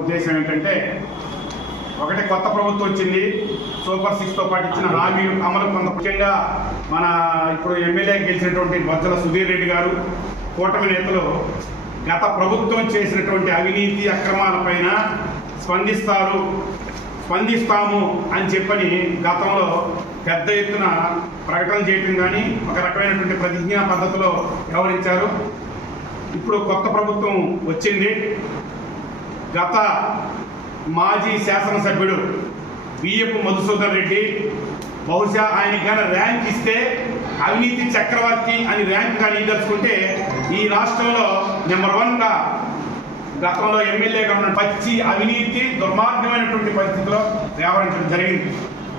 ఉద్దేశం ఏంటంటే, ఒకటి కొత్త ప్రభుత్వం వచ్చింది, సూపర్ 6తో పాటు ఇచ్చిన హామీలు అమలు కొంత ముఖ్యంగా మన ఇప్పుడు ఎమ్మెల్యే గెలిచినటువంటి బొజ్జల సుధీర్ రెడ్డి గారు, కూటమి నేతలు గత ప్రభుత్వం చేసినటువంటి అవినీతి అక్రమాలపైన స్పందిస్తాము అని చెప్పని గతంలో పెద్ద ఎత్తున ప్రకటన చేయటం కానీ ఒక రకమైనటువంటి ప్రతిజ్ఞా పద్ధతిలో వ్యవహరించారు. ఇప్పుడు కొత్త ప్రభుత్వం వచ్చింది. గత మాజీ శాసనసభ్యుడు బియ్యపు మధుసూదన్ రెడ్డి బహుశా ఆయనకి కానీ ర్యాంక్ ఇస్తే అవినీతి చక్రవర్తి అని ర్యాంక్ కానీ ఇదలుచుకుంటే ఈ రాష్ట్రంలో నెంబర్ 1గా గతంలో ఎమ్మెల్యేగా ఉన్న పచ్చి అవినీతి దుర్మార్గమైనటువంటి పరిస్థితిలో వ్యవహరించడం జరిగింది.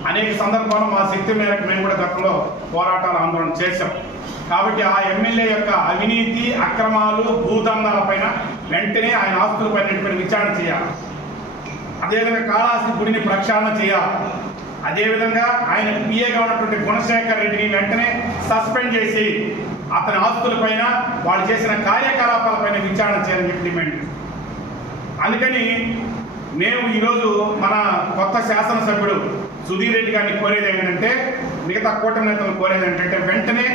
అనేక సందర్భాల్లో మా శక్తి మేరకు మేము కూడా గతంలో పోరాటాలు ఆందోళన చేశాం. కాబట్టి ఆ ఎమ్మెల్యే యొక్క అవినీతి అక్రమాలు భూదందాలపైన వెంటనే ఆయన ఆస్తులపైన విచారణ చేయాలి. అదేవిధంగా కాళహస్తి గుడిని ప్రక్షాళన చేయాలి. అదేవిధంగా ఆయన పిఏగా ఉన్నటువంటి గుణశేఖర్ రెడ్డిని వెంటనే సస్పెండ్ చేసి అతని ఆస్తులపైన వాళ్ళు చేసిన కార్యకలాపాలపైన విచారణ చేయాలని చెప్పి డిమాండ్. అందుకని మేము ఈరోజు మన కొత్త శాసనసభ్యుడు సుధీర్ రెడ్డి గారిని కోరేది ఏంటంటే, మిగతా కూటమి నేతలు కోరేది ఏంటంటే, వెంటనే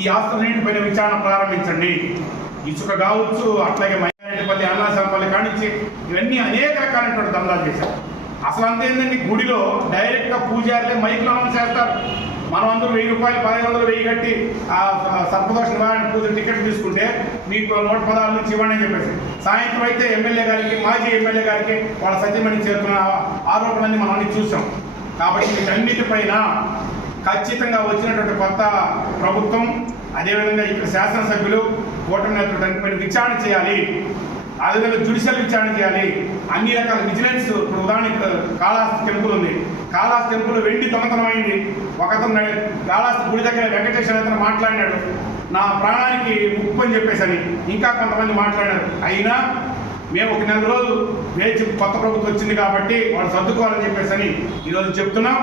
ఈ ఆస్తులన్నింటిపైన విచారణ ప్రారంభించండి. ఇసుక కావచ్చు, అట్లాగే మైనారెడ్డిపల్లి అన్నాసంపల్లి కానించి ఇవన్నీ అనేక రకాలైనటువంటి దందాలు చేశారు. అసలు అంతేందండి, గుడిలో డైరెక్ట్గా పూజారులే మైకులు అనౌన్స్ చేస్తారు. మనం అందరూ 1000 రూపాయలు 1500 1000 కట్టి ఆ సర్పదోష నివారణ పూజ టికెట్ తీసుకుంటే మీకు 116 నుంచి ఇవ్వండి అని చెప్పేసి, సాయంత్రం అయితే ఎమ్మెల్యే గారికి మాజీ ఎమ్మెల్యే గారికి వాళ్ళ సత్యమణి చేరుతున్న ఆరోపణలన్నీ మనం అన్ని చూసాం. కాబట్టి వీటన్నిటిపైన ఖచ్చితంగా వచ్చినటువంటి కొత్త ప్రభుత్వం, అదేవిధంగా ఇక్కడ శాసనసభ్యులు కూటమి నేతలు దానిపైన విచారణ చేయాలి. అదేవిధంగా జ్యుడిషియల్ విచారణ చేయాలి. అన్ని రకాల విజిలెన్స్. ఇప్పుడు ఉదాహరణకి కాళహస్తి టెంపుల్ ఉంది. కాళహస్తి టెంపుల్ వెండి దొంగతనం అయింది. ఒకతను కాళహస్తి గుడి దగ్గర వెంకటేశ్వర అతను మాట్లాడినాడు, నా ప్రాణానికి ముప్పు అని చెప్పేసి. ఇంకా కొంతమంది మాట్లాడారు. అయినా మేము ఒక 4 రోజులు వేచి కొత్త ప్రభుత్వం వచ్చింది కాబట్టి వాళ్ళు సర్దుకోవాలని చెప్పేసి ఈరోజు చెప్తున్నాం.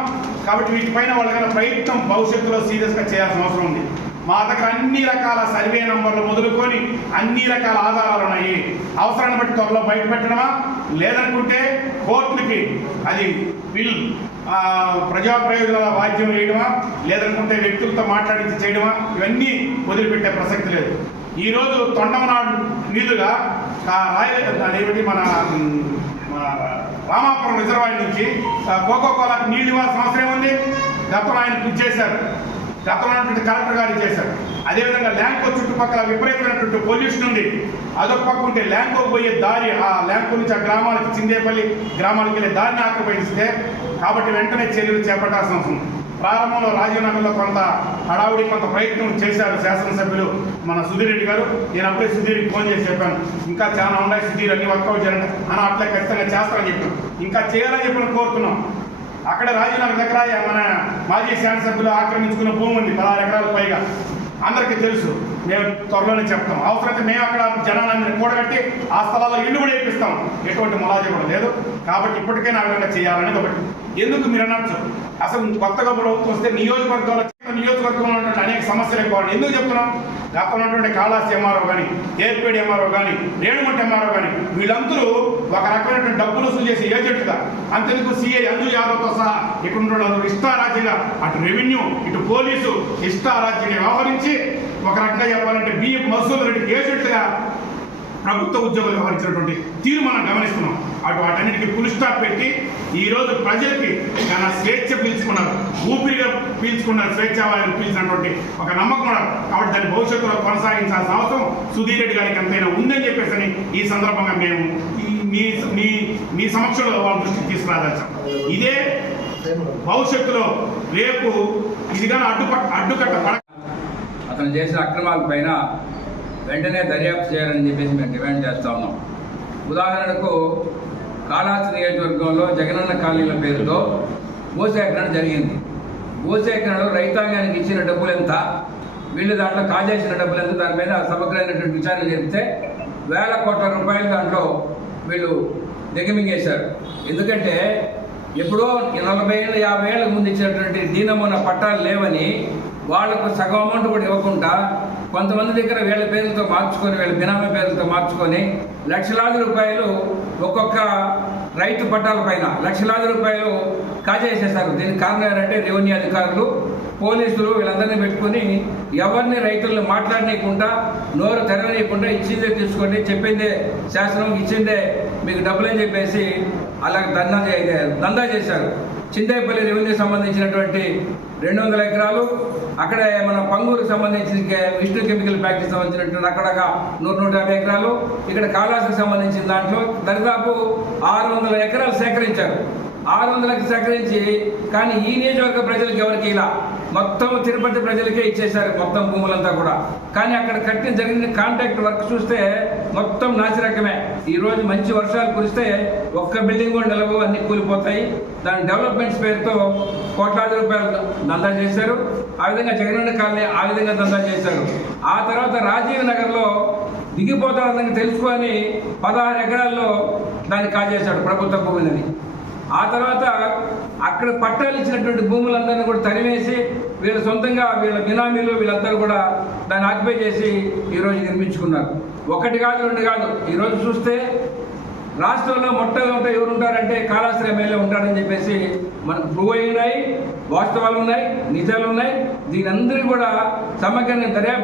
కాబట్టి వీటిపైన వాళ్ళకైనా ప్రయత్నం భవిష్యత్తులో సీరియస్గా చేయాల్సిన అవసరం ఉంది. మా దగ్గర అన్ని రకాల సర్వే నంబర్లు మొదలుకొని అన్ని రకాల ఆధారాలు ఉన్నాయి. అవసరాన్ని బట్టి త్వరలో బయట పెట్టడమా, లేదనుకుంటే కోర్టులకి అది బిల్ ప్రజా ప్రయోజనాల వాద్యం వేయడమా, లేదనుకుంటే వ్యక్తులతో మాట్లాడించి చేయడమా, ఇవన్నీ వదిలిపెట్టే ప్రసక్తి లేదు. ఈరోజు తొండమనాడు నిధుగా అదేమిటి మన రామాపురం రిజర్వాయర్ నుంచి కోకోకోలాకి నీళ్ళు ఇవ్వాల్సిన అవసరం ఉంది. గతంలో ఆయన కృషి చేశారు. గతంలో కలెక్టర్ గారు చేశారు. అదేవిధంగా ల్యాంకో చుట్టుపక్కల విపరీతమైనటువంటి పొల్యూషన్ ఉంది. అదొక పక్క ఉంటే ల్యాంకో పోయే దారి, ఆ ల్యాంకో నుంచి ఆ గ్రామాలకి చిందేపల్లి గ్రామాలకు వెళ్ళే దారిని ఆక్రమిస్తే, కాబట్టి వెంటనే చర్యలు చేపట్టాల్సిన అవసరం. ప్రారంభంలో రాజీవ్నగర్లో కొంత హడావుడి కొంత ప్రయత్నం చేశారు శాసనసభ్యులు మన సుధీర్ రెడ్డి గారు. నేను అప్పుడే సుధీర్కి ఫోన్ చేసి చెప్పాను, ఇంకా చాలా ఉన్నాయి సుధీర్, అన్ని వర్కౌట్ చేయాలంటే అన్న అట్లా ఖచ్చితంగా చేస్తామని చెప్పాను. ఇంకా చేయాలని చెప్పి కోరుతున్నాం. అక్కడ రాజీవ్నగర్ దగ్గర మన మాజీ శాసనసభ్యులు ఆక్రమించుకున్న భూమి ఉంది, 16 ఎకరాల పైగా. అందరికీ తెలుసు. మేము త్వరలోనే చెప్తాం. అవసరమైతే మేము అక్కడ జనాలందరినీ కూడగట్టి ఆ స్థలాల్లో ఇల్లు కూడా వేపిస్తాం. ఎటువంటి ములాజీ కూడా లేదు. కాబట్టి ఇప్పటికైనా ఆ విధంగా చేయాలనేది ఒకటి. ఎందుకు మీరు అనొచ్చు, అసలు కొత్తగా ప్రభుత్వం వస్తే నియోజకవర్గంలో ఉన్నటువంటి అనేక సమస్యలు ఎక్కువ. ఎందుకు చెప్తున్నాం, గతంలో ఉన్నటువంటి కాళహస్తి ఎంఆర్ఓ కానీ, ఏర్పేడి ఎంఆర్ఓ కానీ, రేణుగుంట ఎంఆర్ఓ కానీ వీళ్ళందరూ ఒక రకమైనటువంటి డబ్బులు వసూలు చేసే ఏజెంట్గా, అంతెందుకు సిఐ అంజు యాదవ్తో సహా ఇక్కడ ఉన్నటువంటి ఇష్టారాజ్యంగా అటు రెవెన్యూ ఇటు పోలీసు ఇష్టారాజ్యంగా వ్యవహరించి ఒక రకంగా చెప్పాలంటే బియ్యపు మధుసూదన్ రెడ్డికి ఏజెంట్గా ప్రభుత్వ ఉద్యోగులు వ్యవహరించినటువంటి తీరు మనం గమనిస్తున్నాం. వాటన్నిటికీ ఫుల్ స్టాప్ పెట్టి ఈరోజు ప్రజలకి చాలా స్వేచ్ఛ పీల్చుకున్నారు, ఊపిరిగా పీల్చుకున్నారు, స్వేచ్ఛావాయులు పీల్చినటువంటి ఒక నమ్మకం ఉన్నారు. కాబట్టి దాన్ని భవిష్యత్తులో కొనసాగించాల్సిన అవసరం సుధీర్ రెడ్డి గారికి ఎంతైనా ఉందని చెప్పేసి ఈ సందర్భంగా మేము మీ సమక్షంలో వాళ్ళ దృష్టికి తీసుకురాదాం. ఇదే భవిష్యత్తులో రేపు ఇదిగా అడ్డుకట్ట అతను చేసిన అక్రమాలపైన వెంటనే దర్యాప్తు చేయాలని చెప్పేసి మేము డిమాండ్ చేస్తూ ఉన్నాం. ఉదాహరణకు కాళహస్తి నియోజకవర్గంలో జగనన్న కాలనీల పేరుతో భూసేకరణ జరిగింది. భూసేకరణలో రైతాంగానికి ఇచ్చిన డబ్బులు ఎంత, వీళ్ళు దాంట్లో కాజేసిన డబ్బులు ఎంత, దానిపైన సమగ్రమైనటువంటి విచారణ జరిపితే వేల కోట్ల రూపాయలు దాంట్లో వీళ్ళు దిగమింగేశారు. ఎందుకంటే ఎప్పుడో 40 ఏళ్ళు 50 ఏళ్ళకు ముందు ఇచ్చినటువంటి దీనమున్న పట్టాలు లేవని వాళ్లకు సగం అమౌంట్ కూడా ఇవ్వకుండా కొంతమంది దగ్గర వీళ్ళ పేర్లతో మార్చుకొని, వీళ్ళ బినామీ పేర్లతో మార్చుకొని లక్షలాది రూపాయలు ఒక్కొక్క రైతు పట్టాల పైన లక్షలాది రూపాయలు కాజేసేశారు. దీనికి కారణం ఏంటంటే రెవెన్యూ అధికారులు, పోలీసులు వీళ్ళందరినీ పెట్టుకుని ఎవరిని రైతులను మాట్లాడనీయకుండా, నోరు తెరవనీయకుండా ఇచ్చిందే తీసుకోండి, చెప్పిందే శాసనం, ఇచ్చిందే మీకు డబ్బులు అని చెప్పేసి అలా దందా చేశారు. చింతేపల్లి రెవెన్యూ సంబంధించినటువంటి 200 ఎకరాలు, అక్కడ మన పంగూరుకు సంబంధించిన విష్ణు కెమికల్ ఫ్యాక్టరీ సంబంధించినటువంటి అక్కడ 100-150 ఎకరాలు, ఇక్కడ కాళాస్త్రికి సంబంధించిన దాంట్లో దరిదాపు 600 ఎకరాలు సేకరించారు. 600 సేకరించి కానీ ఈ నియోజకవర్గ ప్రజలకు ఎవరికి ఇలా మొత్తం తిరుపతి ప్రజలకే ఇచ్చేశారు మొత్తం భూములంతా కూడా. కానీ అక్కడ కట్టిన జరిగిన కాంట్రాక్ట్ వర్క్ చూస్తే మొత్తం నాసిరకమే. ఈరోజు మంచి వర్షాలు కురిస్తే ఒక్క బిల్డింగ్ కూడా నిలవు, అన్ని కూలిపోతాయి. దాని డెవలప్మెంట్స్ పేరుతో కోట్లాది రూపాయలు దందా చేశారు. ఆ విధంగా జగనన్న కాలనీ ఆ విధంగా దందా చేశారు. ఆ తర్వాత రాజీవ్ నగర్లో దిగిపోతారని తెలుసుకొని 16 ఎకరాల్లో దాన్ని కాజేశాడు ప్రభుత్వ భూమిని. ఆ తర్వాత అక్కడ పట్టాలు ఇచ్చినటువంటి భూములందరినీ కూడా తరిమేసి వీళ్ళ సొంతంగా వీళ్ళ బినామీలు వీళ్ళందరూ కూడా దాన్ని ఆక్యుపై చేసి ఈరోజు నిర్మించుకున్నారు. 1 కాదు 2 కాదు. ఈరోజు చూస్తే రాష్ట్రంలో మొట్టమొదట ఎవరు ఉంటారంటే కాళాస్త్రి ఎమ్మెల్యే ఉంటాడని చెప్పేసి మనకు ప్రూవ్ అయి ఉన్నాయి, వాస్తవాలు ఉన్నాయి, నిజాలు ఉన్నాయి. దీని అందరికీ కూడా సమగ్ర దర్యాప్తు